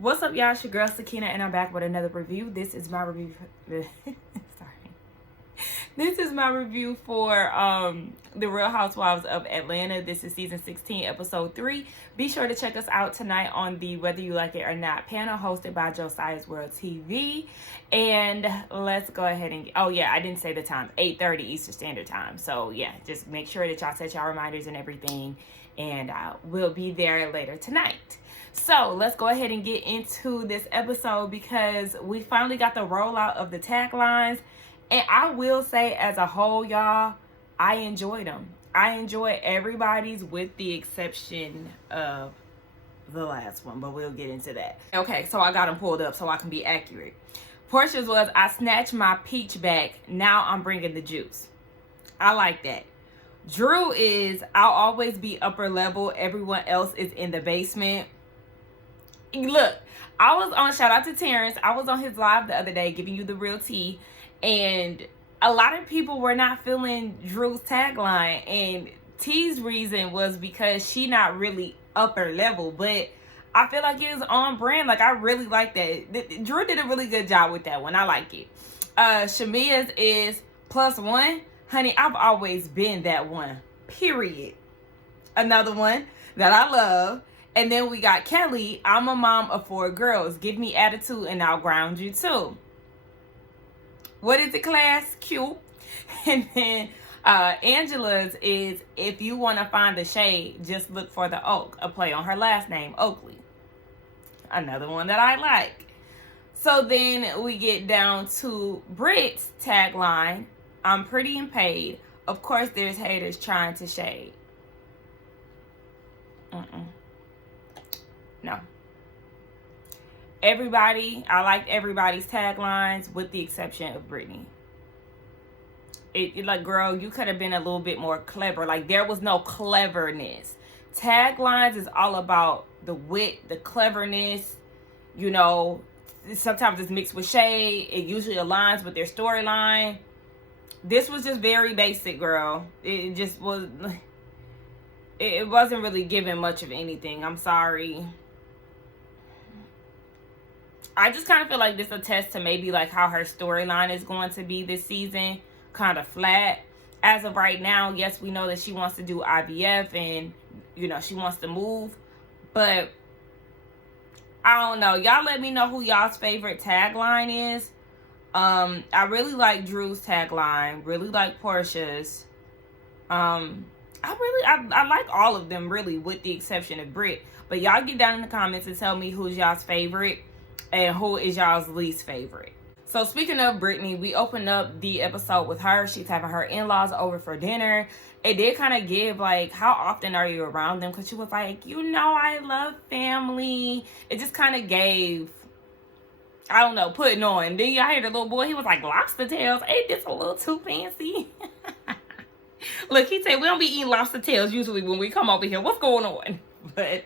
What's up, y'all? It's your girl Sakina, and I'm back with another review. This is my review. This is my review for the Real Housewives of Atlanta. This is season 16, episode 3. Be sure to check us out tonight on the Whether You Like It or Not panel, hosted by Josiah's World TV. And let's go ahead and I didn't say the time, 8:30 Eastern Standard Time. So yeah, just make sure that y'all set y'all reminders and everything, and we'll be there later tonight. So let's go ahead and get into this episode because we finally got the rollout of the taglines. And I will say, as a whole, y'all, I enjoyed them. I enjoyed everybody's with the exception of the last one, but we'll get into that. Okay, so I got them pulled up so I can be accurate. Porsha's was, I snatched my peach back, now I'm bringing the juice. I like that. Drew is, I'll always be upper level, everyone else is in the basement. Look, I was on, shout out to Terrence, I was on his live the other day giving you the real tea, and a lot of people were not feeling Drew's tagline, and T's reason was because she not really upper level, but I feel like it was on brand. Like, I really like that. Drew did a really good job with that one. I like it. Shamia's is +1. Honey, I've always been that one. Period. Another one that I love. And then we got Kelly. I'm a mom of 4 girls. Give me attitude and I'll ground you too. What is it, class? Cute. And then Angela's is, if you want to find the shade, just look for the oak. A play on her last name, Oakley. Another one that I like. So then we get down to Britt's tagline. I'm pretty and paid. Of course, there's haters trying to shade. No. Everybody, I liked everybody's taglines with the exception of Brittany. It like, girl, you could have been a little bit more clever. Like, there was no cleverness. Taglines is all about the wit, the cleverness. You know, sometimes it's mixed with shade. It usually aligns with their storyline. This was just very basic, girl. It just was. It wasn't really giving much of anything. I'm sorry. I just kind of feel like this attests to maybe like how her storyline is going to be this season. Kind of flat. As of right now, yes, we know that she wants to do IVF and, you know, she wants to move. But I don't know. Y'all let me know who y'all's favorite tagline is. I really like Drew's tagline. Really like Porsha's. I like all of them, really, with the exception of Britt. But y'all get down in the comments and tell me who's y'all's favorite and who is y'all's least favorite. So speaking of Brittany, we opened up the episode with her. She's having her in-laws over for dinner. It did kind of give, like, how often are you around them? Because she was like, you know, I love family. It just kind of gave, I don't know, putting on. Then y'all hear the little boy, he was like, lobster tails. Ain't this a little too fancy? Look, he said, we don't be eating lobster tails usually when we come over here. What's going on? But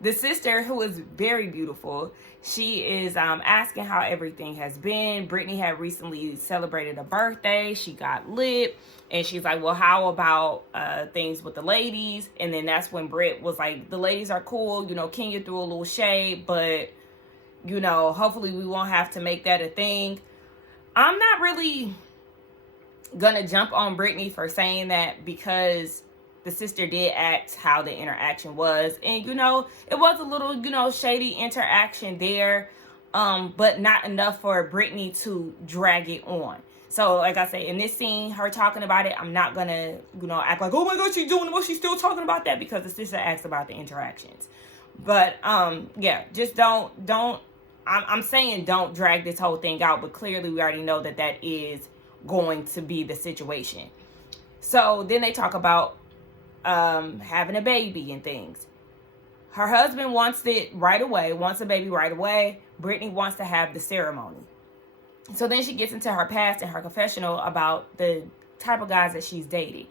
the sister, who is very beautiful, she is asking how everything has been. Brittany had recently celebrated a birthday. She got lit. And she's like, well, how about things with the ladies? And then that's when Britt was like, the ladies are cool. You know, Kenya threw a little shade. But, you know, hopefully we won't have to make that a thing. I'm not really gonna jump on Brittany for saying that because the sister did ask how the interaction was, and you know, it was a little, you know, shady interaction there, but not enough for Brittany to drag it on. So like I say, in this scene, her talking about it, I'm not gonna, you know, act like, oh my god, she's doing what, she's still talking about that, because the sister asked about the interactions. But yeah, just don't I'm saying don't drag this whole thing out, but clearly we already know that that is going to be the situation. So then they talk about having a baby and things. Her husband wants it right away, wants a baby right away. Brittany wants to have the ceremony. So then she gets into her past and her confessional about the type of guys that she's dating.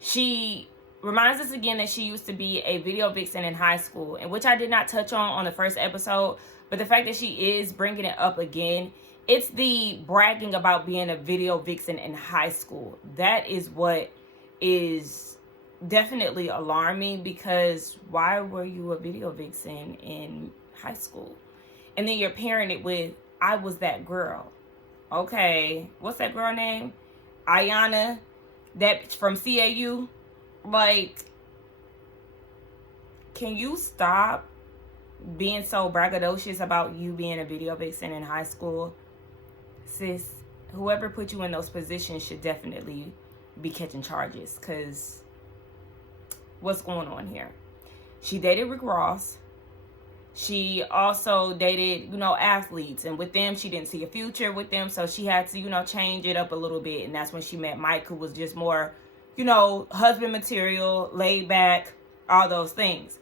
She reminds us again that she used to be a video vixen in high school, and which I did not touch on the first episode, but the fact that she is bringing it up again, it's the bragging about being a video vixen in high school. That is what is definitely alarming, because why were you a video vixen in high school. And then you're pairing it with, I was that girl. Okay, what's that girl name? Ayana, that from CAU. Like, can you stop being so braggadocious about you being a video vixen in high school? Sis, whoever put you in those positions should definitely be catching charges, because what's going on here? She dated Rick Ross. She also dated, athletes, and with them, she didn't see a future with them, so she had to, change it up a little bit, and that's when she met Mike, who was just more, husband material, laid back, all those things.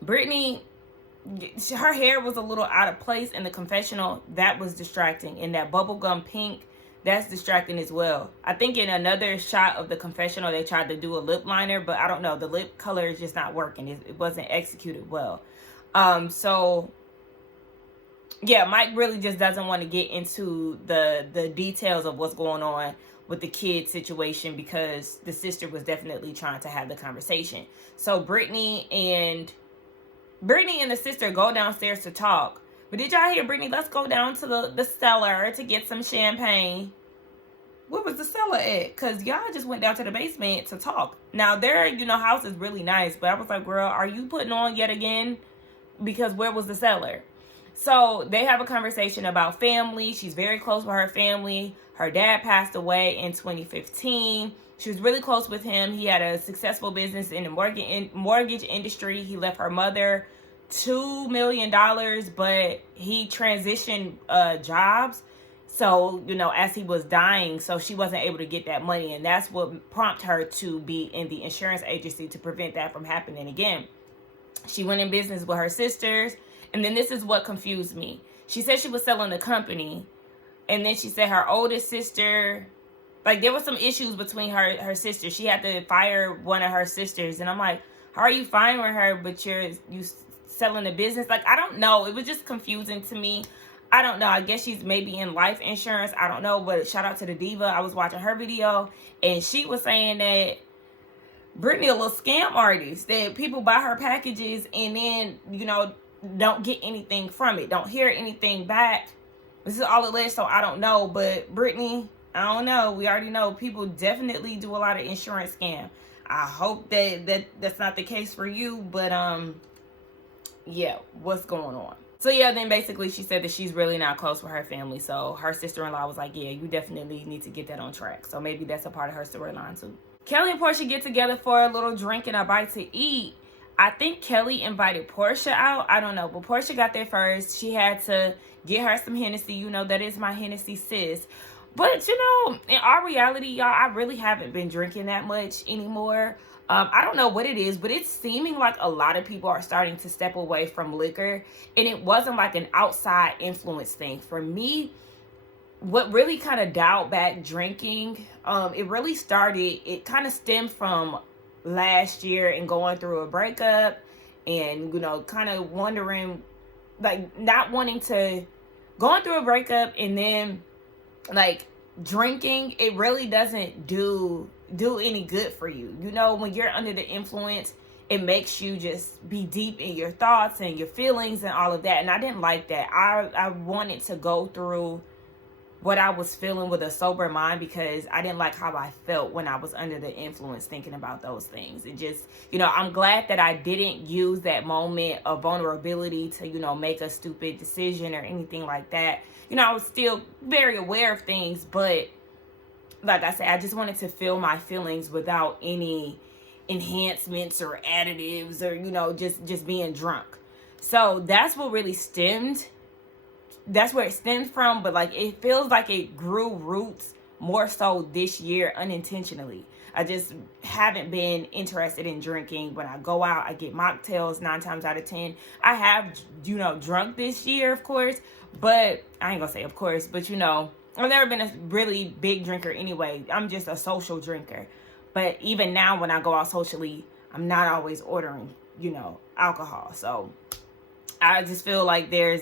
Brittany, her hair was a little out of place in the confessional. That was distracting. And that bubblegum pink, that's distracting as well. I think in another shot of the confessional, they tried to do a lip liner, but I don't know. The lip color is just not working. It wasn't executed well. So, yeah, Mike really just doesn't want to get into the details of what's going on with the kid situation, because the sister was definitely trying to have the conversation. So Brittany and the sister go downstairs to talk. But did y'all hear Brittany? Let's go down to the cellar to get some champagne. Where was the cellar at? Because y'all just went down to the basement to talk. Now, their, house is really nice. But I was like, girl, are you putting on yet again? Because where was the cellar? So they have a conversation about family. She's very close with her family. Her dad passed away in 2015. She was really close with him. He had a successful business in the mortgage industry. He left her mother $2 million, but he transitioned jobs. So, as he was dying, so she wasn't able to get that money. And that's what prompted her to be in the insurance agency to prevent that from happening again. She went in business with her sisters. And then this is what confused me. She said she was selling the company. And then she said her oldest sister, like, there was some issues between her sisters. She had to fire one of her sisters. And I'm like, how are you firing her, but you selling the business? Like, I don't know. It was just confusing to me. I don't know. I guess she's maybe in life insurance. I don't know. But shout out to the diva. I was watching her video, and she was saying that Brittany a little scam artist, that people buy her packages and then, don't get anything from it. Don't hear anything back. This is all alleged, so I don't know. But Brittany, I don't know. We already know people definitely do a lot of insurance scam. I hope that's not the case for you. But, yeah, what's going on? So, yeah, then basically she said that she's really not close with her family. So her sister-in-law was like, yeah, you definitely need to get that on track. So maybe that's a part of her storyline, too. Kelly and Porsha get together for a little drink and a bite to eat. I think Kelly invited Porsha out. I don't know. But Porsha got there first. She had to get her some Hennessy. That is my Hennessy sis. But, in our reality, y'all, I really haven't been drinking that much anymore. I don't know what it is, but it's seeming like a lot of people are starting to step away from liquor. And it wasn't like an outside influence thing. For me, what really kind of dialed back drinking, it kind of stemmed from last year and going through a breakup and, kind of wondering, like, not wanting to, going through a breakup and then, like, drinking, it really doesn't do any good for you. When you're under the influence, it makes you just be deep in your thoughts and your feelings and all of that. And I didn't like that. I wanted to go through what I was feeling with a sober mind, because I didn't like how I felt when I was under the influence thinking about those things. It just, I'm glad that I didn't use that moment of vulnerability to, make a stupid decision or anything like that. I was still very aware of things, but like I said, I just wanted to feel my feelings without any enhancements or additives or, just being drunk. So that's what really stemmed. That's where it stems from, but like it feels like it grew roots more so this year unintentionally. I just haven't been interested in drinking. When I go out, I get mocktails 9 times out of 10. I have, drunk this year, of course, but I ain't gonna say of course, but I've never been a really big drinker anyway. I'm just a social drinker. But even now when I go out socially, I'm not always ordering, alcohol. So I just feel like there's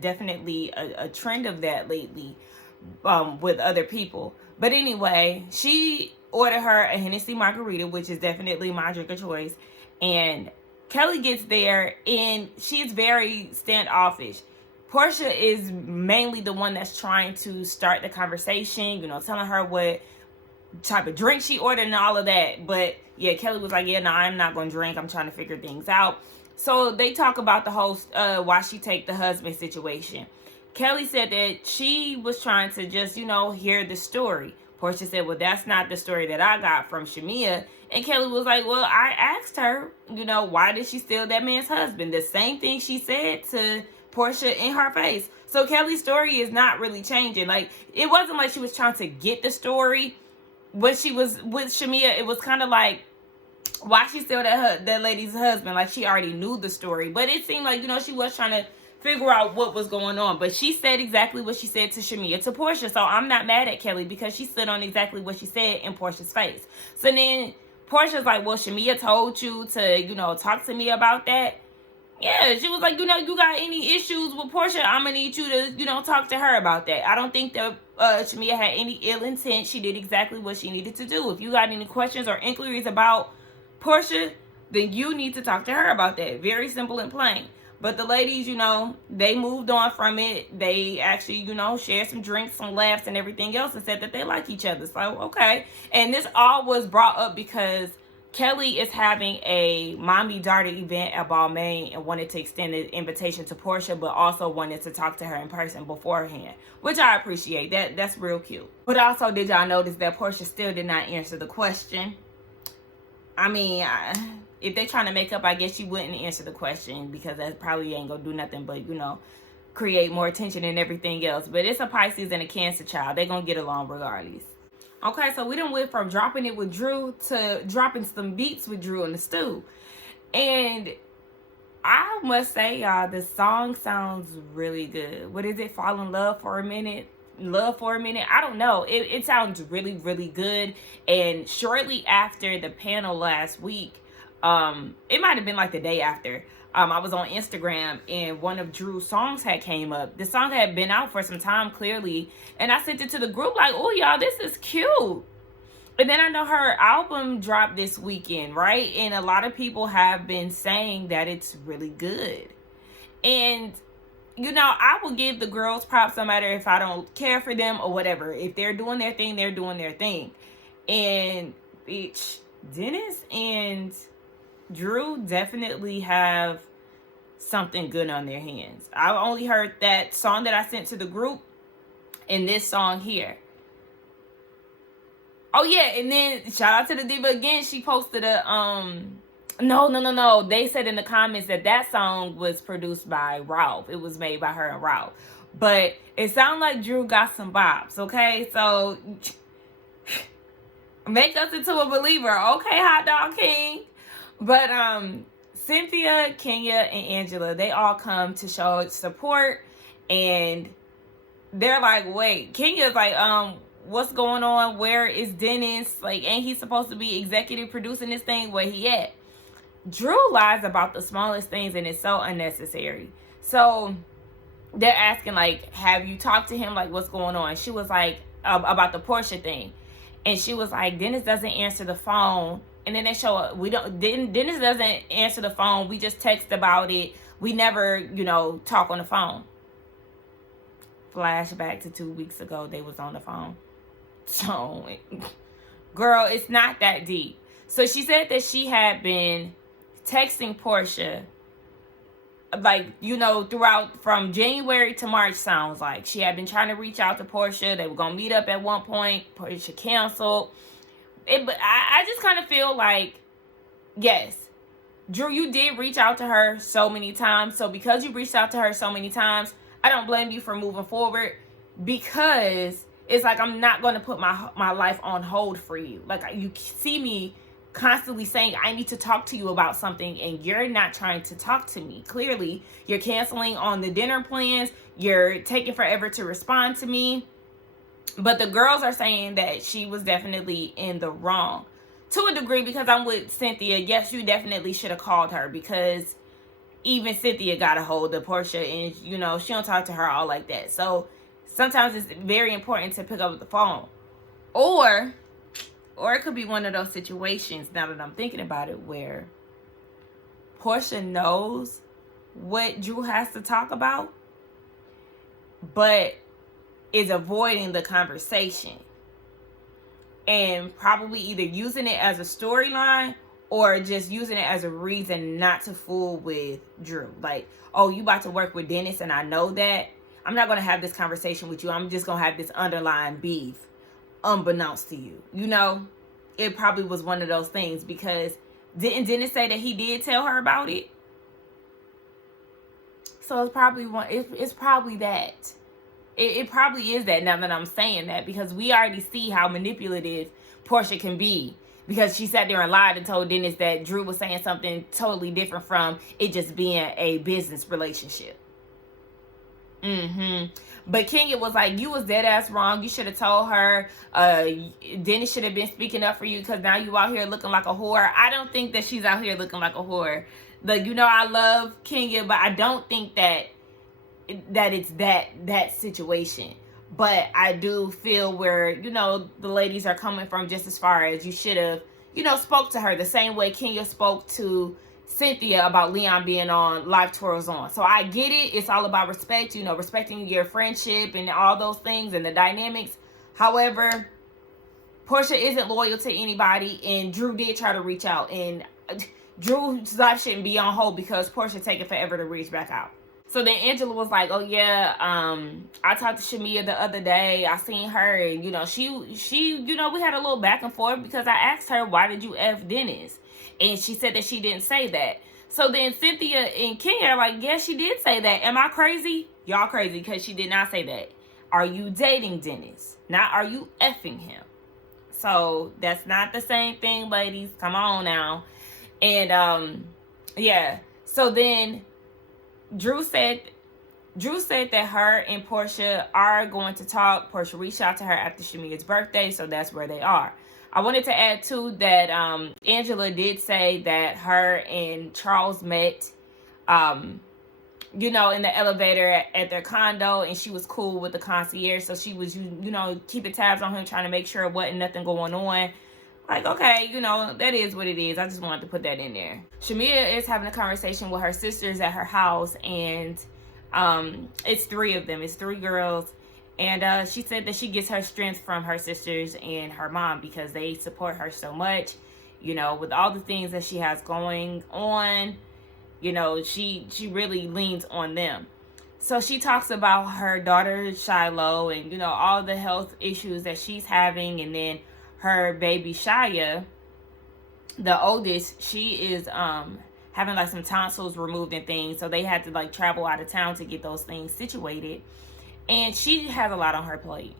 definitely a trend of that lately with other people. But anyway, she ordered her a Hennessy margarita, which is definitely my drink of choice. And Kelly gets there and she's very standoffish. Porsha is mainly the one that's trying to start the conversation, telling her what type of drink she ordered and all of that. But yeah, Kelly was like, yeah, no, I'm not going to drink. I'm trying to figure things out. So they talk about the whole why she take the husband situation. Kelly said that she was trying to just, hear the story. Porsha said, well, that's not the story that I got from Shamia. And Kelly was like, well, I asked her, why did she steal that man's husband? The same thing she said to Porsha in her face. So Kelly's story is not really changing. Like, it wasn't like she was trying to get the story. When she was with Shamia, it was kind of like, why she steal that lady's husband? Like, she already knew the story. But it seemed like, she was trying to figure out what was going on. But she said exactly what she said to Shamia, to Porsha. So I'm not mad at Kelly because she stood on exactly what she said in Porsha's face. So then Porsha's like, well, Shamia told you to, talk to me about that. Yeah, she was like, you got any issues with Porsha, I'm going to need you to, talk to her about that. I don't think that Shamia had any ill intent. She did exactly what she needed to do. If you got any questions or inquiries about Porsha, then you need to talk to her about that. Very simple and plain. But the ladies, they moved on from it. They actually, shared some drinks, some laughs, and everything else, and said that they like each other. So, okay. And this all was brought up because Kelly is having a mommy-daughter event at Balmain and wanted to extend the invitation to Porsha, but also wanted to talk to her in person beforehand, which I appreciate. That's real cute. But also, did y'all notice that Porsha still did not answer the question? I mean, if they're trying to make up, I guess she wouldn't answer the question because that probably ain't gonna do nothing but, create more attention and everything else. But it's a Pisces and a Cancer child. They're gonna get along regardless. Okay, so we done went from dropping it with Drew to dropping some beats with Drew in the stew. And I must say, y'all, the song sounds really good. What is it? Fall in Love for a Minute? Love for a Minute? I don't know. It sounds really, really good. And shortly after the panel last week, it might have been like the day after, I was on Instagram and one of Drew's songs had came up. The song had been out for some time, clearly, and I sent it to the group like, oh, y'all, this is cute. And then I know her album dropped this weekend, right? And a lot of people have been saying that it's really good. And I will give the girls props no matter if I don't care for them or whatever. If they're doing their thing, they're doing their thing. And bitch, Dennis and Drew definitely have something good on their hands. I only heard that song that I sent to the group and this song here. Oh yeah, and then shout out to the diva again. She posted a no. They said in the comments that song was produced by RHOA. It was made by her and RHOA. But it sounded like Drew got some bops, okay? So make us into a believer, okay, Hot Dog King? But Cynthia, Kenya, and Angela, they all come to show support, and they're like, wait, Kenya's like, what's going on? Where is Dennis? Like, ain't he supposed to be executive producing this thing? Where he at? Drew lies about the smallest things, and it's so unnecessary. So they're asking, like, have you talked to him? Like, what's going on? She was like, about the Porsha thing. And she was like, Dennis doesn't answer the phone. And then they show up. Dennis doesn't answer the phone. We just text about it. We never, talk on the phone. Flashback to 2 weeks ago, they was on the phone. So, girl, it's not that deep. So she said that she had been texting Porsha, like, throughout from January to March, sounds like. She had been trying to reach out to Porsha. They were going to meet up at one point. Porsha canceled. But I just kind of feel like, yes, Drew, you did reach out to her so many times. So because you reached out to her so many times, I don't blame you for moving forward, because it's like, I'm not going to put my life on hold for you. Like, you see me constantly saying, I need to talk to you about something, and you're not trying to talk to me. Clearly, you're canceling on the dinner plans. You're taking forever to respond to me. But the girls are saying that she was definitely in the wrong. To a degree, because I'm with Cynthia. Yes, you definitely should have called her, because even Cynthia got a hold of Porsha, and, she don't talk to her all like that. So sometimes it's very important to pick up the phone. Or it could be one of those situations, now that I'm thinking about it, where Porsha knows what Drew has to talk about, but is avoiding the conversation and probably either using it as a storyline or just using it as a reason not to fool with Drew. Like, oh, you about to work with Dennis and I know that. I'm not going to have this conversation with you. I'm just going to have this underlying beef unbeknownst to you. You know, it probably was one of those things, because didn't Dennis say that he did tell her about it? So it's probably it's probably that. It probably is that, now that I'm saying that, because we already see how manipulative Porsha can be, because she sat there and lied and told Dennis that Drew was saying something totally different from it just being a business relationship. But Kenya was like, you was dead ass wrong. You should have told her. Dennis should have been speaking up for you, because now you out here looking like a whore. I don't think that she's out here looking like a whore. Like, you know, I love Kenya, but I don't think that it's that situation. But I do feel where, you know, the ladies are coming from, just as far as you should have, you know, spoke to her the same way Kenya spoke to Cynthia about Leon being on Life Twirls On. So I get it. It's all about respect, you know, respecting your friendship and all those things and the dynamics. However, Porsha isn't loyal to anybody, and Drew did try to reach out, and Drew's life shouldn't be on hold because Porsha taking forever to reach back out. So then Angela was like, oh yeah, I talked to Shamia the other day. I seen her, and, you know, she, you know, we had a little back and forth because I asked her, why did you F Dennis? And she said that she didn't say that. So then Cynthia and Kenya are like, yes, she did say that. Am I crazy? Y'all crazy, because she did not say that. Are you dating Dennis? Not are you effing him? So that's not the same thing, ladies. Come on now. And yeah. So then Drew said that her and Porsha are going to talk. Porsha reached out to her after Shamia's birthday, so that's where they are. I wanted to add too that Angela did say that her and Charles met, you know, in the elevator at their condo, and she was cool with the concierge, so she was, you know, keeping tabs on him, trying to make sure it wasn't nothing going on. Like, okay, you know, that is what it is. I just wanted to put that in there. Shamia is having a conversation with her sisters at her house, and it's three of them. It's three girls. And she said that she gets her strength from her sisters and her mom, because they support her so much. You know, with all the things that she has going on, you know, she really leans on them. So she talks about her daughter, Shiloh, and, you know, all the health issues that she's having. And then her baby, Shia, the oldest, she is having like some tonsils removed and things. So they had to like travel out of town to get those things situated. And she has a lot on her plate.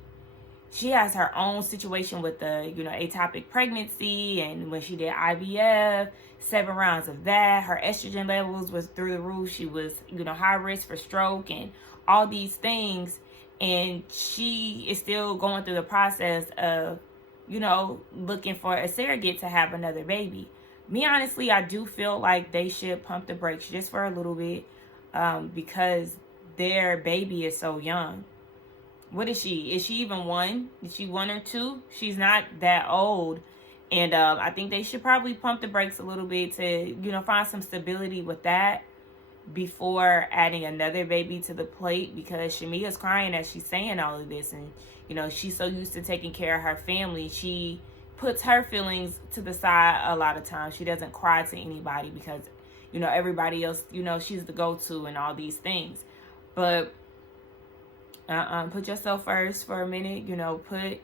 She has her own situation with the, you know, ectopic pregnancy, and when she did IVF, 7 rounds of that. Her estrogen levels was through the roof. She was, you know, high risk for stroke and all these things. And she is still going through the process of, you know, looking for a surrogate to have another baby. Me, honestly, I do feel like they should pump the brakes just for a little bit, because their baby is so young. What is she? Is she even 1? Is she 1 or 2? She's not that old. And I think they should probably pump the brakes a little bit to, you know, find some stability with that before adding another baby to the plate, because Shamia's crying as she's saying all of this. And, you know, she's so used to taking care of her family. She puts her feelings to the side a lot of times. She doesn't cry to anybody because, you know, everybody else, you know, she's the go-to and all these things. But put yourself first for a minute, you know, put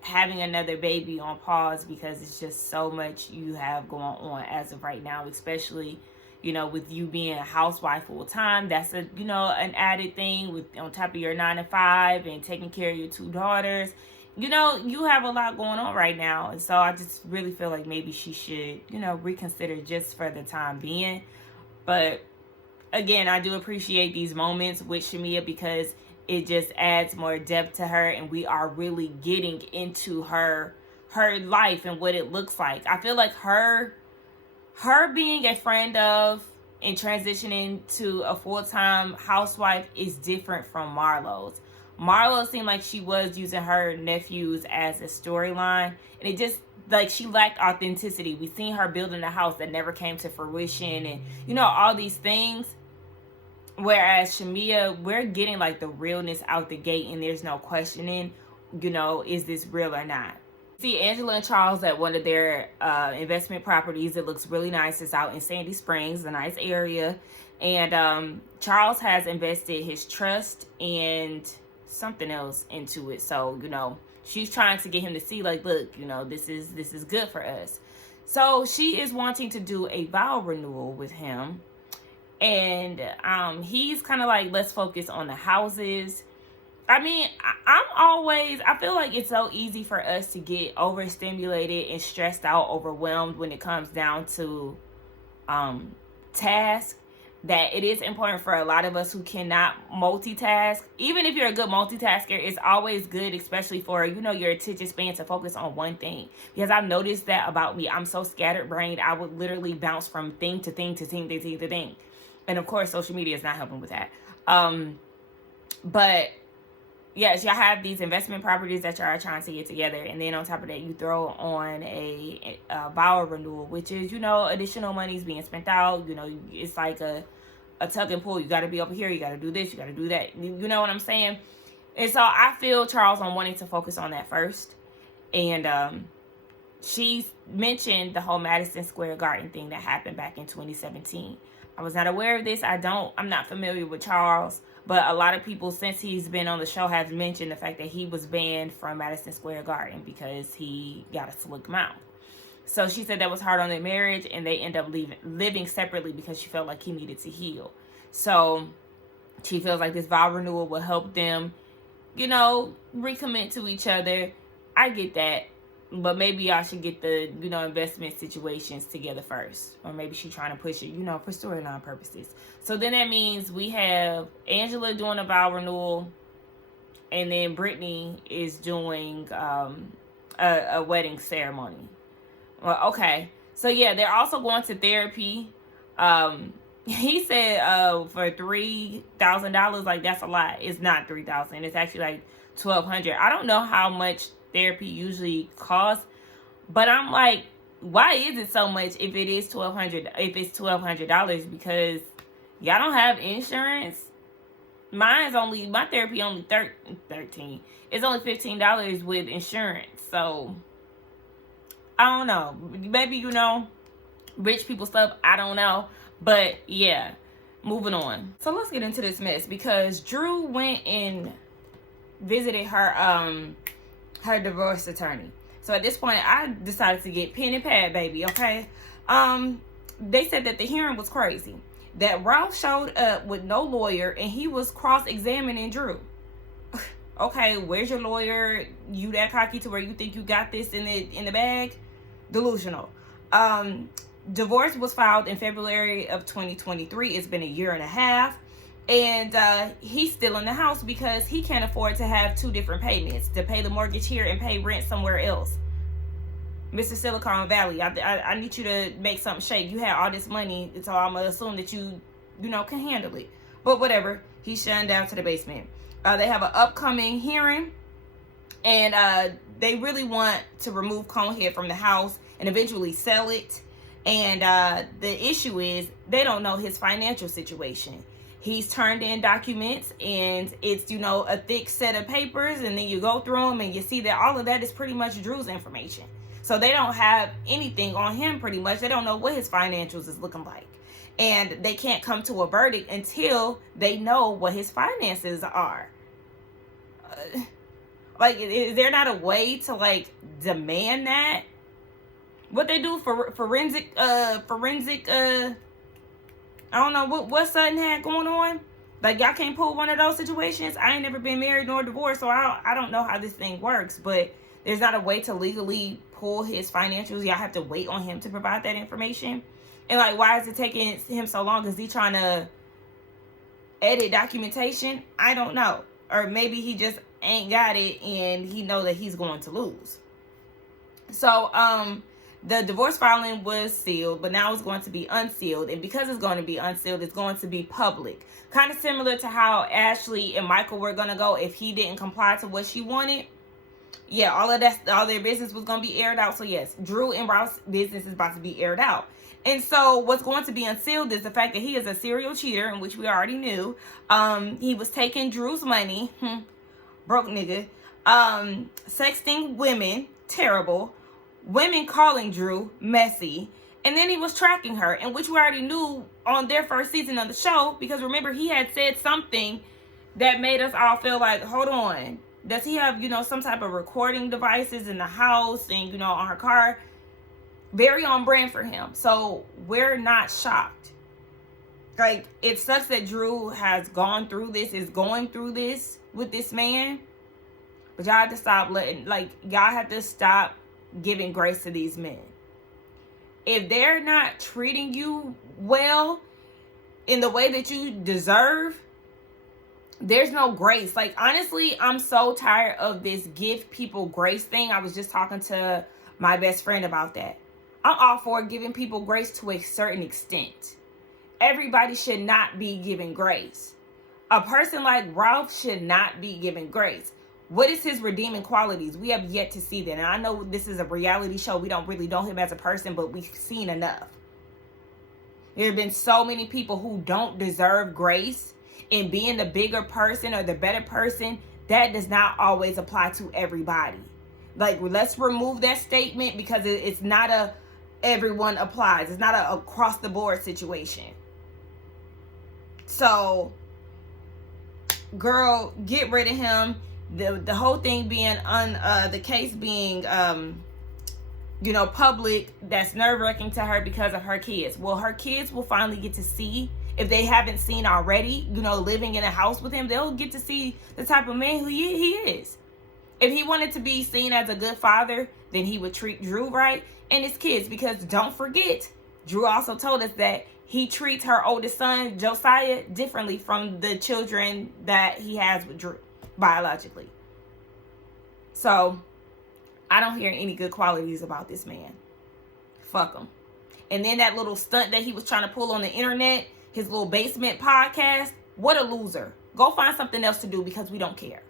having another baby on pause, because it's just so much you have going on as of right now, especially, you know, with you being a housewife full time. That's a, you know, an added thing with on top of your 9 to 5 and taking care of your 2 daughters. You know, you have a lot going on right now. And so I just really feel like maybe she should, you know, reconsider just for the time being. But again, I do appreciate these moments with Shamia, because it just adds more depth to her, and we are really getting into her life and what it looks like. I feel like her being a friend of and transitioning to a full-time housewife is different from Marlo's. Marlo seemed like she was using her nephews as a storyline, and it just like she lacked authenticity. We seen her building a house that never came to fruition, and you know, all these things. Whereas Shamia, we're getting like the realness out the gate, and there's no questioning, you know, is this real or not? See Angela and Charles at one of their investment properties. It looks really nice. It's out in Sandy Springs, a nice area. And Charles has invested his trust and something else into it. So, you know, she's trying to get him to see, like, look, you know, this is good for us. So she is wanting to do a vow renewal with him. And he's kind of like, let's focus on the houses. I mean, I feel like it's so easy for us to get overstimulated and stressed out, overwhelmed when it comes down to tasks, that it is important for a lot of us who cannot multitask. Even if you're a good multitasker, it's always good, especially for, you know, your attention span, to focus on one thing. Because I've noticed that about me. I'm so scatterbrained. I would literally bounce from thing to thing to thing to thing to thing. And of course, social media is not helping with that. But yes, y'all have these investment properties that y'all are trying to get together. And then on top of that, you throw on a vow renewal, which is, you know, additional money's being spent out. You know, it's like a tug and pull. You got to be over here. You got to do this. You got to do that. You know what I'm saying? And so I feel Charles on wanting to focus on that first. And she mentioned the whole Madison Square Garden thing that happened back in 2017. I was not aware of this. I'm not familiar with Charles, but a lot of people since he's been on the show have mentioned the fact that he was banned from Madison Square Garden because he got a slick mouth. So she said that was hard on their marriage, and they end up living separately because she felt like he needed to heal. So she feels like this vow renewal will help them, you know, recommit to each other. I get that. But maybe y'all should get the, you know, investment situations together first. Or maybe she's trying to push it, you know, for storyline purposes. So then that means we have Angela doing a vow renewal. And then Brittany is doing a wedding ceremony. Well, okay. So yeah, they're also going to therapy. He said for $3,000, like, that's a lot. It's not $3,000. It's actually like $1,200. I don't know how much therapy usually costs, but I'm like, why is it so much if it is $1,200? If it's $1,200, because y'all don't have insurance. My therapy only $13. It's only $15 with insurance. So I don't know. Maybe, you know, rich people stuff. I don't know. But yeah, moving on. So let's get into this mess, because Drew went and visited her divorce attorney. So at this point, I decided to get pen and pad, baby. Okay. They said that the hearing was crazy. That Ralph showed up with no lawyer and he was cross-examining Drew. Okay, where's your lawyer? You that cocky to where you think you got this in the bag? Delusional. Divorce was filed in February of 2023. It's been a year and a half. And he's still in the house because he can't afford to have two different payments, to pay the mortgage here and pay rent somewhere else. Mr. Silicon Valley, I need you to make something shake. You had all this money, so I'm going to assume that you know, can handle it. But whatever, he's shunned down to the basement. They have an upcoming hearing, and they really want to remove Conehead from the house and eventually sell it. And the issue is they don't know his financial situation. He's turned in documents, and it's, you know, a thick set of papers, and then you go through them and you see that all of that is pretty much Drew's information. So they don't have anything on him pretty much. They don't know what his financials is looking like. And they can't come to a verdict until they know what his finances are. Like, is there not a way to, like, demand that? What they do for forensic, I don't know what Sutton had going on. Like, y'all can't pull one of those situations. I ain't never been married nor divorced, so I don't know how this thing works. But there's not a way to legally pull his financials. Y'all have to wait on him to provide that information. And, like, why is it taking him so long? Is he trying to edit documentation? I don't know. Or maybe he just ain't got it and he know that he's going to lose. So, the divorce filing was sealed, but now it's going to be unsealed. And because it's going to be unsealed, it's going to be public. Kind of similar to how Ashley and Michael were going to go if he didn't comply to what she wanted. Yeah, all their business was going to be aired out. So yes, Drew and Ross' business is about to be aired out. And so what's going to be unsealed is the fact that he is a serial cheater, in which we already knew. He was taking Drew's money, broke nigga, sexting women, terrible, women calling Drew, messy, and then he was tracking her, in which we already knew on their first season of the show, because remember, he had said something that made us all feel like, hold on, does he have, some type of recording devices in the house and, on her car? Very on brand for him. So we're not shocked. Like, it sucks that Drew has gone through this, is going through this with this man. But y'all have to stop y'all have to stop giving grace to these men. If they're not treating you well in the way that you deserve, there's no grace. Like, honestly, I'm so tired of this give people grace thing. I was just talking to my best friend about that. I'm all for giving people grace to a certain extent. Everybody should not be given grace. A person like Ralph should not be given grace. What is his redeeming qualities? We have yet to see that. And I know this is a reality show. We don't really know him as a person, but we've seen enough. There have been so many people who don't deserve grace, and being the bigger person or the better person, that does not always apply to everybody. Like, let's remove that statement, because it's not a everyone applies. It's not a across the board situation. So, girl, get rid of him. The whole thing being the case being public, that's nerve-wracking to her because of her kids. Well, her kids will finally get to see, if they haven't seen already, living in a house with him, they'll get to see the type of man who he is. If he wanted to be seen as a good father, then he would treat Drew right and his kids, because don't forget, Drew also told us that he treats her oldest son, Josiah, differently from the children that he has with Drew, biologically. So, I don't hear any good qualities about this man. Fuck him. And then that little stunt that he was trying to pull on the internet, his little basement podcast, what a loser. Go find something else to do, because we don't care.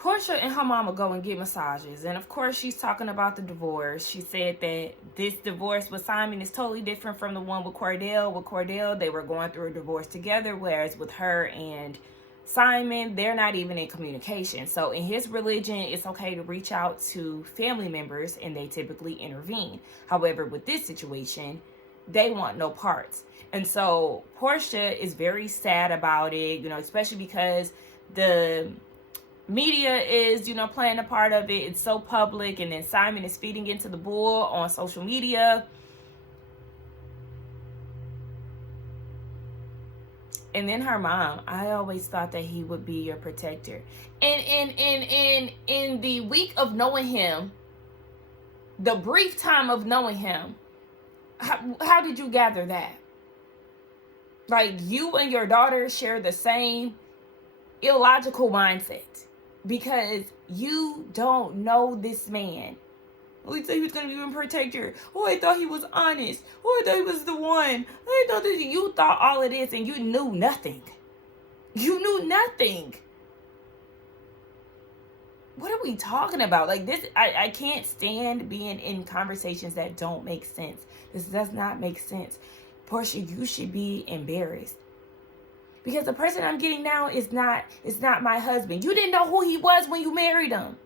Porsha and her mama go and get massages. And of course, she's talking about the divorce. She said that this divorce with Simon is totally different from the one with Cordell. With Cordell, they were going through a divorce together, whereas with her and Simon, they're not even in communication. So in his religion, it's okay to reach out to family members, and they typically intervene. However, with this situation, they want no parts. And so Porsha is very sad about it, especially because the media is, playing a part of it. It's so public. And then Simon is feeding into the bull on social media. And then her mom, I always thought that he would be your protector. And in the week of knowing him, the brief time of knowing him, how did you gather that? Like, you and your daughter share the same illogical mindset, because you don't know this man. Oh, he said he was going to be a protector. Oh, I thought he was honest. Oh, I thought he was the one. I thought that you thought all of this and you knew nothing. You knew nothing. What are we talking about? Like, this, I can't stand being in conversations that don't make sense. This does not make sense. Porsha, you should be embarrassed. Because the person I'm getting now is not my husband. You didn't know who he was when you married him.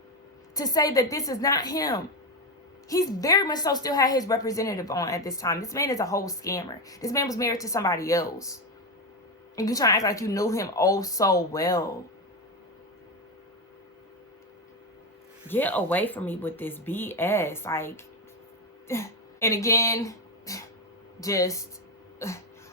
To say that this is not him. He's very much so still had his representative on at this time. This man is a whole scammer. This man was married to somebody else. And you trying to act like you knew him oh so well. Get away from me with this BS. Like, and again, just,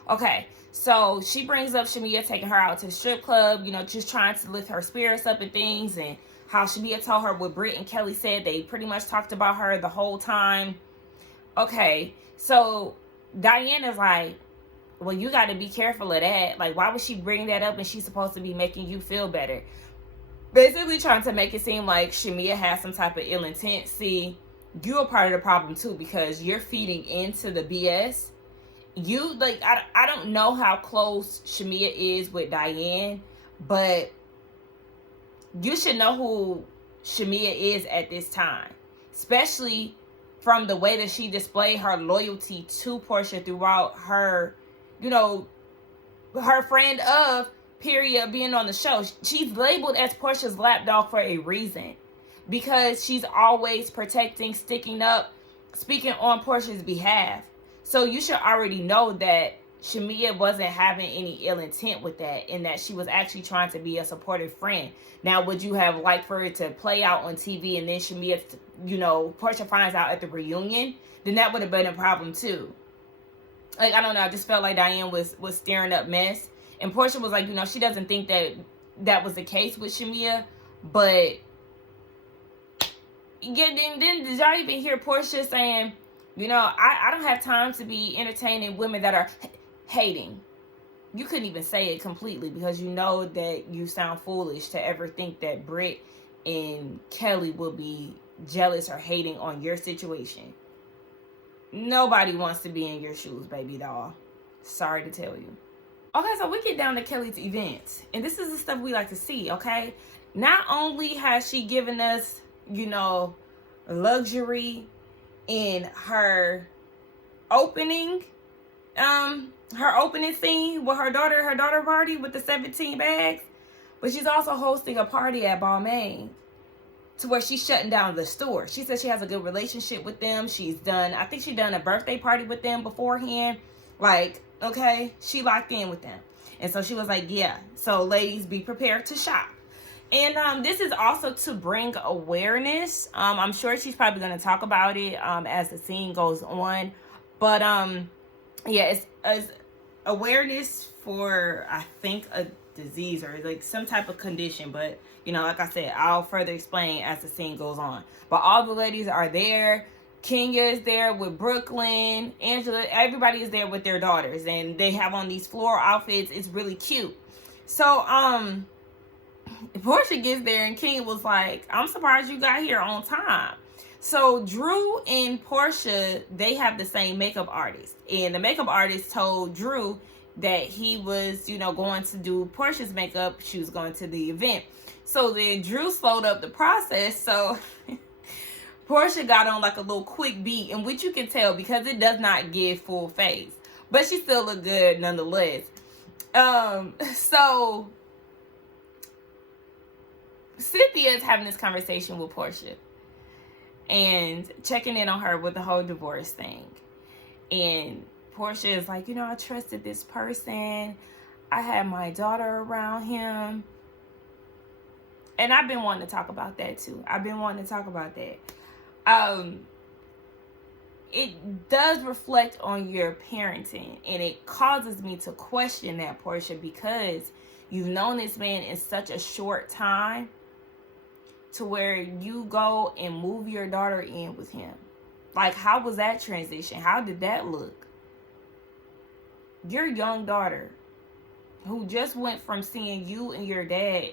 okay. So she brings up Shamia taking her out to the strip club, just trying to lift her spirits up and things, and how Shamia told her what Britt and Kelly said. They pretty much talked about her the whole time. Okay, so Diana's like, well, you got to be careful of that. Like, why would she bring that up and she's supposed to be making you feel better? Basically trying to make it seem like Shamia has some type of ill intent. See, you're a part of the problem too, because you're feeding into the BS. You, like, I don't know how close Shamia is with Diane, but you should know who Shamia is at this time, especially from the way that she displayed her loyalty to Porsha throughout her, her friend of period being on the show. She's labeled as Porsha's lapdog for a reason, because she's always protecting, sticking up, speaking on Porsha's behalf. So you should already know that Shamia wasn't having any ill intent with that, and that she was actually trying to be a supportive friend. Now, would you have liked for it to play out on TV and then Shamia, Porsha finds out at the reunion? Then that would have been a problem too. Like, I don't know, I just felt like Diane was stirring up mess. And Porsha was like, she doesn't think that was the case with Shamia. But, yeah, then did y'all even hear Porsha saying, I don't have time to be entertaining women that are hating. You couldn't even say it completely, because you know that you sound foolish to ever think that Britt and Kelly will be jealous or hating on your situation. Nobody wants to be in your shoes, baby doll. Sorry to tell you. Okay, so we get down to Kelly's events. And this is the stuff we like to see, okay? Not only has she given us, luxury in her opening scene with her daughter party with the 17 bags, but she's also hosting a party at Balmain, to where she's shutting down the store. She says she has a good relationship with them. I think she done a birthday party with them beforehand. Like, okay, she locked in with them. And so she was like, yeah, so ladies, be prepared to shop. And this is also to bring awareness. I'm sure she's probably going to talk about it as the scene goes on. But yeah, it's awareness for, I think, a disease or like some type of condition. But, like I said, I'll further explain as the scene goes on. But all the ladies are there. Kenya is there with Brooklyn, Angela, everybody is there with their daughters. And they have on these floral outfits. It's really cute. So, Porsha gets there and Kenya was like, I'm surprised you got here on time. So Drew and Porsha, they have the same makeup artist. And the makeup artist told Drew that he was, going to do Porsha's makeup. She was going to the event. So then Drew slowed up the process. So Porsha got on like a little quick beat, in which you can tell because it does not give full face. But she still looked good nonetheless. So Cynthia is having this conversation with Porsha and checking in on her with the whole divorce thing. And Porsha is like, I trusted this person. I had my daughter around him. And I've been wanting to talk about that too. It does reflect on your parenting. And it causes me to question that, Porsha, because you've known this man in such a short time, to where you go and move your daughter in with him. Like, how was that transition? How did that look? Your young daughter, who just went from seeing you and her dad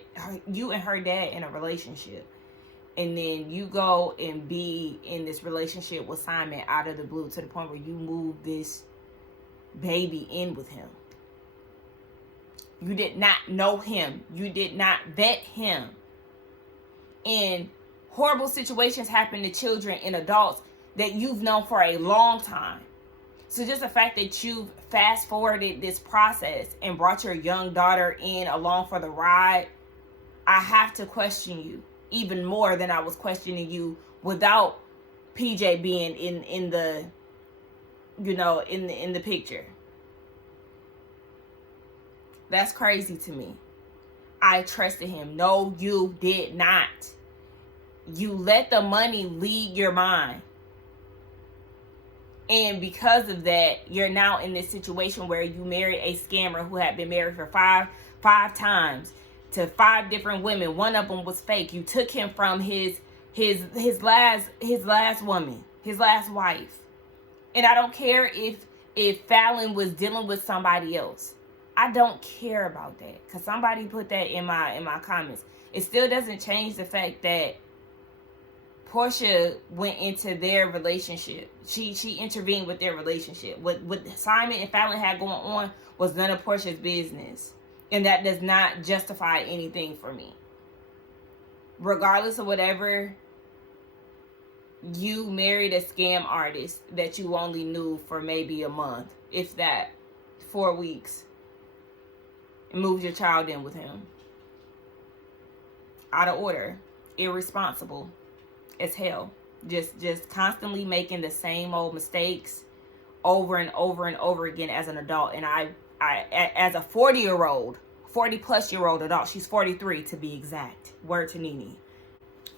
in a relationship, and then you go and be in this relationship with Simon out of the blue, to the point where you move this baby in with him. You did not know him. You did not vet him. And horrible situations happen to children and adults that you've known for a long time. So just the fact that you've fast forwarded this process and brought your young daughter in along for the ride, I have to question you even more than I was questioning you without PJ being in the in the picture. That's crazy to me. I trusted him. No, you did not. You let the money lead your mind. And because of that, you're now in this situation where you married a scammer who had been married for five times to 5 different women. One of them was fake. You took him from his last woman, his last wife. And I don't care if Fallon was dealing with somebody else. I don't care about that, because somebody put that in my comments. It still doesn't change the fact that Porsha went into their relationship. She intervened with their relationship. What Simon and Fallon had going on was none of Porsha's business. And that does not justify anything for me. regardless of whatever, you married a scam artist that you only knew for maybe a month, if that, 4 weeks, and moved your child in with him. Out of order. Irresponsible as hell. Just constantly making the same old mistakes over and over and over again as an adult. And I as a 40-year-old, 40-plus-year-old adult, she's 43 to be exact. Word to Nene.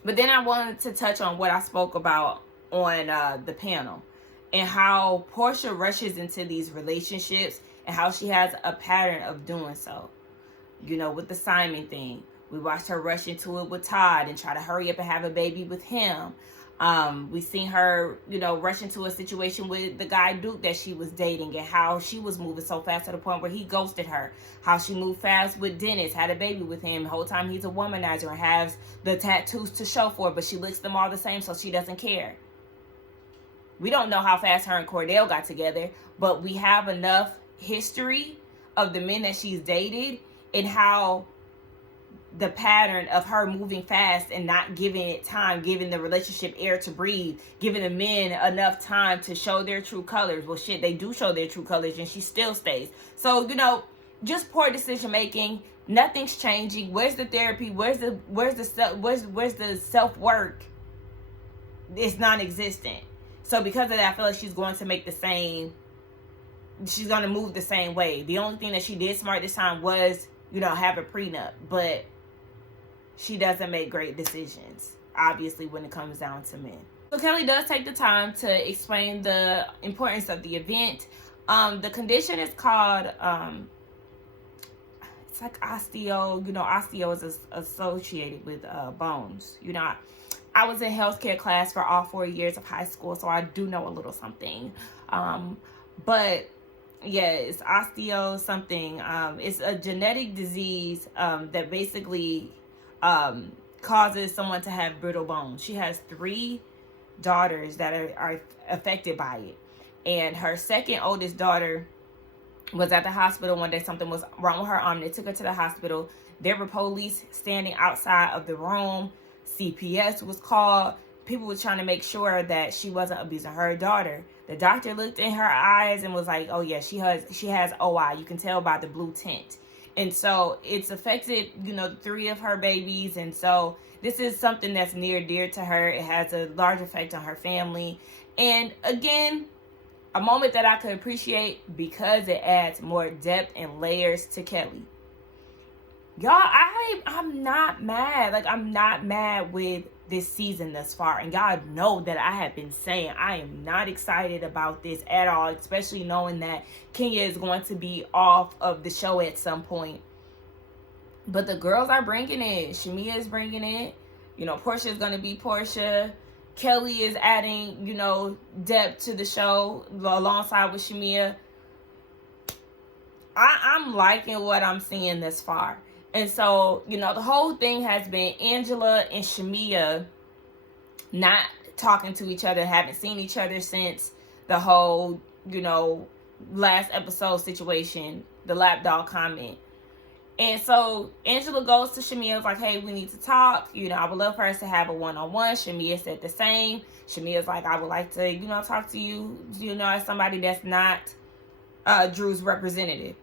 But then I wanted to touch on what I spoke about on the panel, and how Porsha rushes into these relationships and how she has a pattern of doing so. You know, with the Simon thing. We watched her rush into it with Todd and try to hurry up and have a baby with him. We seen her, you know, rush into a situation with the guy Duke that she was dating, and how she was moving so fast to the point where he ghosted her. How she moved fast with Dennis, had a baby with him. The whole time he's a womanizer and has the tattoos to show for it, but she licks them all the same, so she doesn't care. We don't know how fast her and Cordell got together, but we have enough history of the men that she's dated and how the pattern of her moving fast and not giving it time, giving the relationship air to breathe, giving the men enough time to show their true colors. Well, shit, they do show their true colors, and she still stays. So, you know, just poor decision making. Nothing's changing. Where's the therapy? Where's the self work? It's non-existent. So because of that, I feel like she's going to make the same. She's going to move the same way. The only thing that she did smart this time was, you know, have a prenup, but she doesn't make great decisions, obviously, when it comes down to men. So Kelly does take the time to explain the importance of the event. The condition is called, it's like osteo. You know, osteo is associated with bones. You know, I was in healthcare class for all 4 years of high school, so I do know a little something. But yeah, it's osteo something. It's a genetic disease that basically causes someone to have brittle bones. She has 3 daughters that are affected by it. And her second oldest daughter was at the hospital one day. Something was wrong with her arm. They took her to the hospital. There were police standing outside of the room. CPS was called. People were trying to make sure that she wasn't abusing her daughter. The doctor looked in her eyes and was like, oh yeah, she has OI. You can tell by the blue tint. And so it's affected, you know, 3 of her babies. And so this is something that's near and dear to her. It has a large effect on her family. And again, a moment that I could appreciate because it adds more depth and layers to Kelly. Y'all, I'm not mad. Like, I'm not mad with this season thus far. And y'all know that I have been saying I am not excited about this at all, especially knowing that Kenya is going to be off of the show at some point. But the girls are bringing it. Shamia is bringing it. You know, Porsha is going to be Porsha. Kelly is adding, you know, depth to the show alongside with Shamia. I'm liking what I'm seeing this far. And so, you know, the whole thing has been Angela and Shamia not talking to each other, haven't seen each other since the whole, you know, last episode situation, the lapdog comment. And so Angela goes to Shamia, like, hey, we need to talk. You know, I would love for us to have a one-on-one. Shamia said the same. Shamia's like, I would like to, you know, talk to you, you know, as somebody that's not Drew's representative.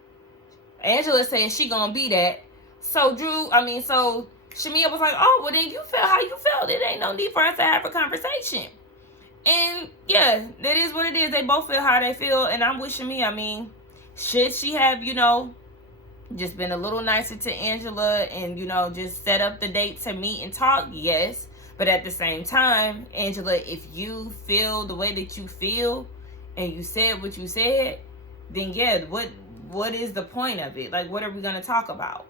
Angela said she gonna be that. So Shamia was like, oh, well then you feel how you felt. It ain't no need for us to have a conversation. And yeah, that is what it is. They both feel how they feel. And I'm with Shamia. I mean, should she have, you know, just been a little nicer to Angela and, you know, just set up the date to meet and talk? Yes. But at the same time, Angela, if you feel the way that you feel and you said what you said, then yeah, what is the point of it? Like, what are we going to talk about?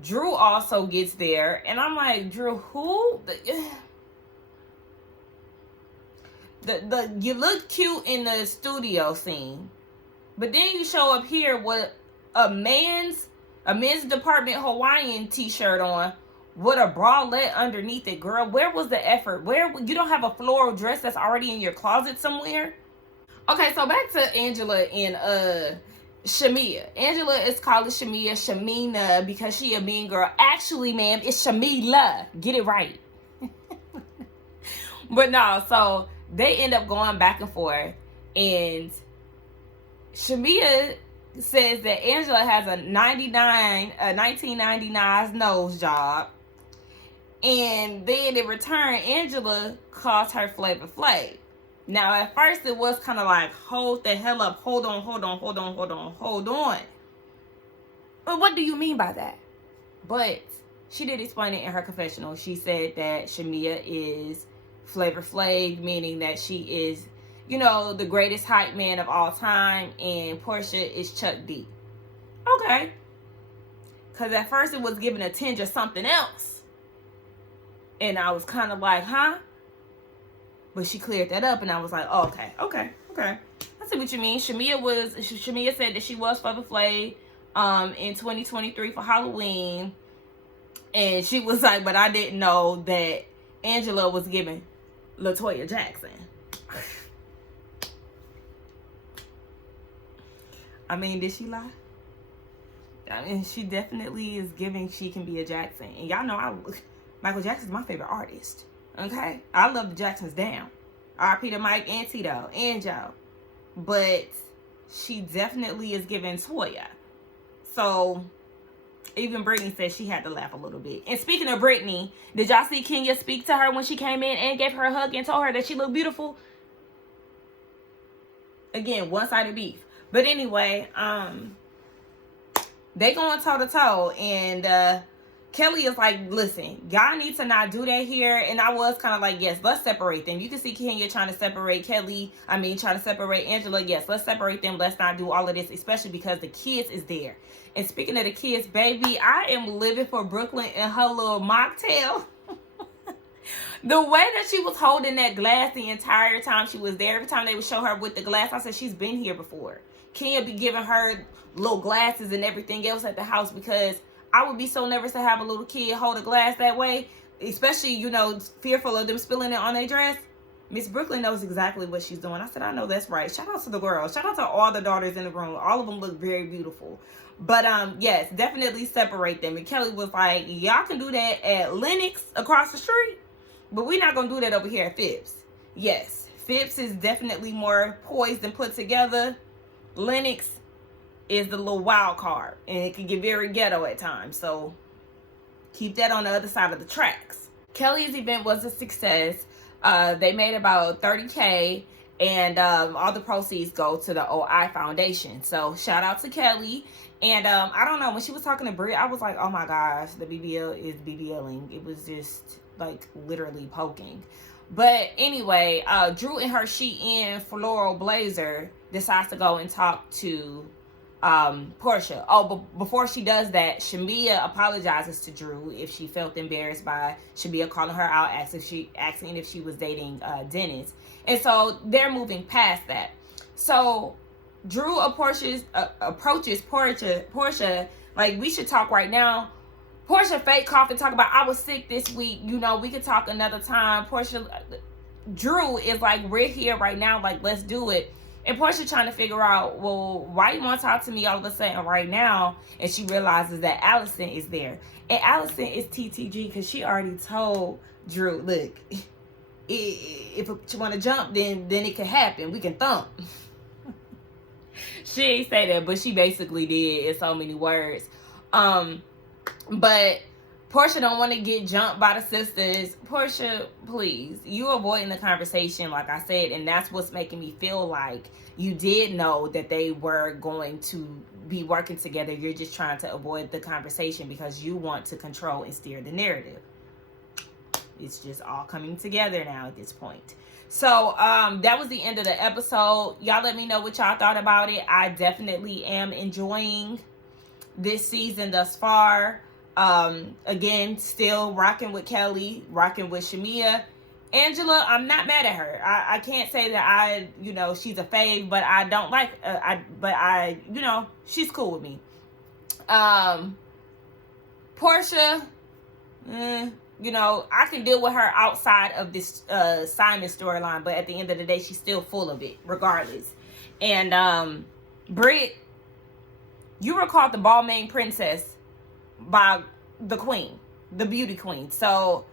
Drew also gets there, and I'm like, Drew, who? You look cute in the studio scene, but then you show up here with a men's department Hawaiian t-shirt on with a bralette underneath it. Girl, where was the effort? You don't have a floral dress that's already in your closet somewhere? Okay, so back to Angela and Shamia. Angela is calling Shamina because she a mean girl. Actually, ma'am, it's Shamila. Get it right. But no, so they end up going back and forth, and Shamia says that Angela has a 1999 nose job, and then in return, Angela calls her Flavor Flav. Now, at first, it was kind of like, hold the hell up, hold on. But what do you mean by that? But she did explain it in her confessional. She said that Shamia is Flavor Flav, meaning that she is, the greatest hype man of all time, and Porsha is Chuck D. Okay. Because at first it was giving a tinge of something else. And I was kind of like, huh? But she cleared that up, and I was like, oh, okay. I see what you mean. Shamia said that she was Flavor Flav in 2023 for Halloween. And she was like, but I didn't know that Angela was giving LaToya Jackson. I mean, did she lie? I mean, she definitely is giving she can be a Jackson. And y'all know Michael Jackson's my favorite artist. Okay? I love the Jacksons down. R.I.P. to Mike and Tito and Joe. But she definitely is giving Toya. So, even Brittany said she had to laugh a little bit. And speaking of Brittany, did y'all see Kenya speak to her when she came in and gave her a hug and told her that she looked beautiful? Again, one-sided beef. But anyway, they going toe-to-toe. And Kelly is like, listen, y'all need to not do that here. And I was kind of like, yes, let's separate them. You can see Kenya trying to separate trying to separate Angela. Yes, let's separate them. Let's not do all of this, especially because the kids is there. And speaking of the kids, baby, I am living for Brooklyn and her little mocktail. The way that she was holding that glass the entire time she was there, every time they would show her with the glass, I said, she's been here before. Kenya be giving her little glasses and everything else at the house, because I would be so nervous to have a little kid hold a glass that way, especially, fearful of them spilling it on their dress. Miss Brooklyn knows exactly what she's doing. I said, I know that's right. Shout out to the girls. Shout out to all the daughters in the room. All of them look very beautiful. But, yes, definitely separate them. And Kelly was like, y'all can do that at Lennox across the street, but we're not going to do that over here at Phipps. Yes, Phipps is definitely more poised and put together. Lennox is the little wild card, and it can get very ghetto at times. So keep that on the other side of the tracks. Kelly's event was a success. They made about $30K, and all the proceeds go to the OI Foundation. So shout out to Kelly. And I don't know, when she was talking to Britt, I was like, oh my gosh, the BBL is BBLing. It was just like literally poking. But anyway, Drew in her Shein floral blazer decides to go and talk to Porsha. Oh, but before she does that, Shamia apologizes to Drew if she felt embarrassed by Shamia calling her out, asking if she was dating Dennis. And so they're moving past that. So Drew approaches Porsha like, we should talk right now. Porsha fake cough and talk about, I was sick this week. We could talk another time. Drew is like, we're here right now. Like, let's do it. And Porsha trying to figure out, well, why you want to talk to me all of a sudden right now? And she realizes that Allison is there. And Allison is TTG because she already told Drew, look, if you want to jump, then it can happen. We can thump. She ain't say that, but she basically did in so many words. But Porsha don't want to get jumped by the sisters. Porsha, please, you avoiding the conversation, like I said, and that's what's making me feel like you did know that they were going to be working together. You're just trying to avoid the conversation because you want to control and steer the narrative. It's just all coming together now at this point. So that was the end of the episode. Y'all let me know what y'all thought about it. I definitely am enjoying this season thus far. Again, still rocking with Kelly, rocking with Shamia. Angela, I'm not mad at her. I can't say that she's a fave, but I don't like, she's cool with me. Porsha, I can deal with her outside of this Simon storyline, but at the end of the day, she's still full of it, regardless. And Britt, You were called the Balmain Princess by the queen, the beauty queen. So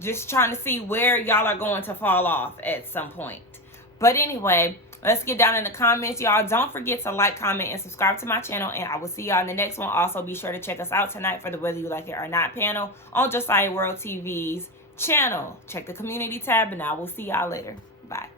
just trying to see where y'all are going to fall off at some point. But anyway, let's get down in the comments, y'all. Don't forget to like, comment, and subscribe to my channel, and I will see y'all in the next one. Also, be sure to check us out tonight for the Whether You Like It or Not panel on Josiah World TV's channel. Check the community tab, and I will see y'all later. Bye.